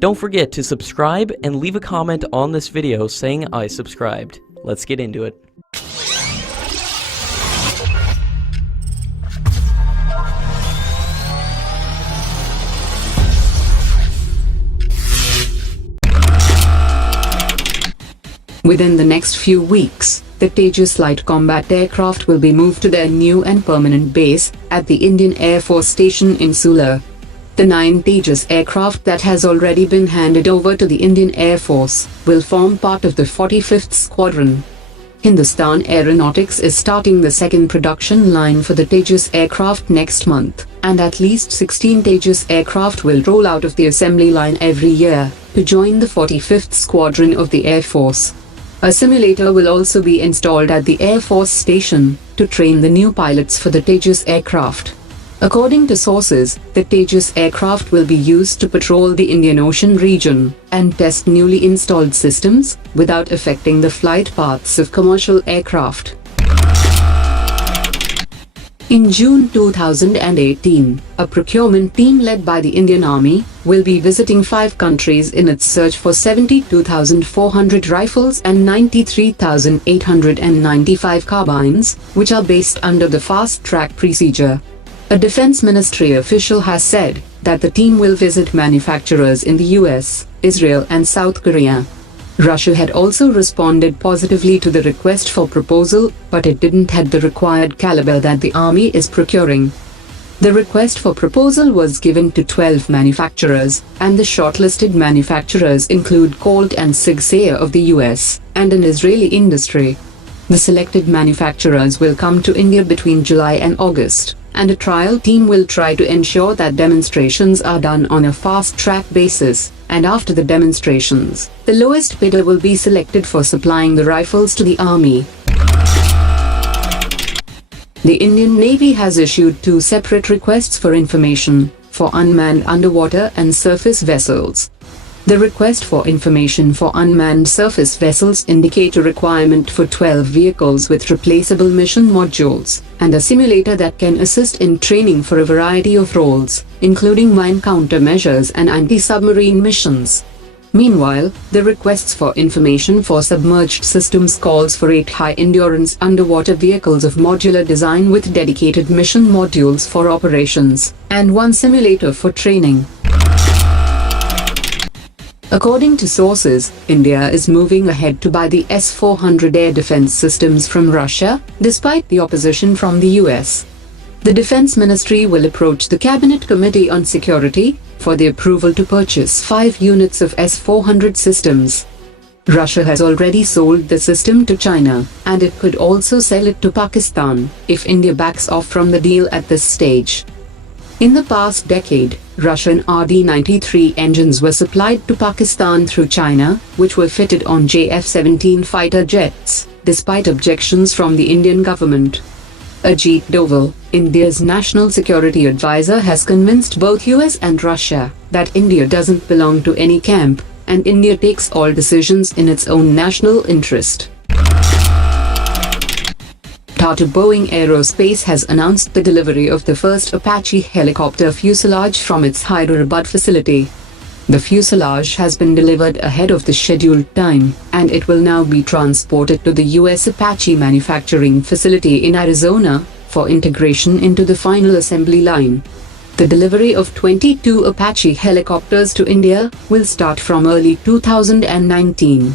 Don't forget to subscribe and leave a comment on this video saying I subscribed. Let's get into it. Within the next few weeks, the Tejas light combat aircraft will be moved to their new and permanent base at the Indian Air Force Station in Sulur. The 9 Tejas aircraft that has already been handed over to the Indian Air Force will form part of the 45th Squadron. Hindustan Aeronautics is starting the second production line for the Tejas aircraft next month, and at least 16 Tejas aircraft will roll out of the assembly line every year to join the 45th Squadron of the Air Force. A simulator will also be installed at the Air Force Station to train the new pilots for the Tejas aircraft. According to sources, the Tejas aircraft will be used to patrol the Indian Ocean region and test newly installed systems without affecting the flight paths of commercial aircraft. In June 2018, a procurement team led by the Indian Army will be visiting 5 countries in its search for 72,400 rifles and 93,895 carbines, which are based under the fast-track procedure. A Defense Ministry official has said that the team will visit manufacturers in the US, Israel and South Korea. Russia had also responded positively to the request for proposal, but it didn't have the required caliber that the army is procuring. The request for proposal was given to 12 manufacturers, and the shortlisted manufacturers include Colt and Sig Sauer of the US, and an Israeli industry. The selected manufacturers will come to India between July and August, and a trial team will try to ensure that demonstrations are done on a fast-track basis, and after the demonstrations, the lowest bidder will be selected for supplying the rifles to the army. The Indian Navy has issued 2 separate requests for information for unmanned underwater and surface vessels. The request for information for unmanned surface vessels indicate a requirement for 12 vehicles with replaceable mission modules, and a simulator that can assist in training for a variety of roles, including mine countermeasures and anti-submarine missions. Meanwhile, the requests for information for submerged systems calls for 8 high-endurance underwater vehicles of modular design with dedicated mission modules for operations, and 1 simulator for training. According to sources, India is moving ahead to buy the S-400 air defense systems from Russia, despite the opposition from the US. The Defense Ministry will approach the Cabinet Committee on Security for the approval to purchase 5 units of S-400 systems. Russia has already sold the system to China, and it could also sell it to Pakistan if India backs off from the deal at this stage. In the past decade, Russian RD-93 engines were supplied to Pakistan through China, which were fitted on JF-17 fighter jets, despite objections from the Indian government. Ajit Doval, India's national security advisor, has convinced both US and Russia that India doesn't belong to any camp, and India takes all decisions in its own national interest. Tata Boeing Aerospace has announced the delivery of the first Apache helicopter fuselage from its Hyderabad facility. The fuselage has been delivered ahead of the scheduled time, and it will now be transported to the US Apache manufacturing facility in Arizona for integration into the final assembly line. The delivery of 22 Apache helicopters to India will start from early 2019.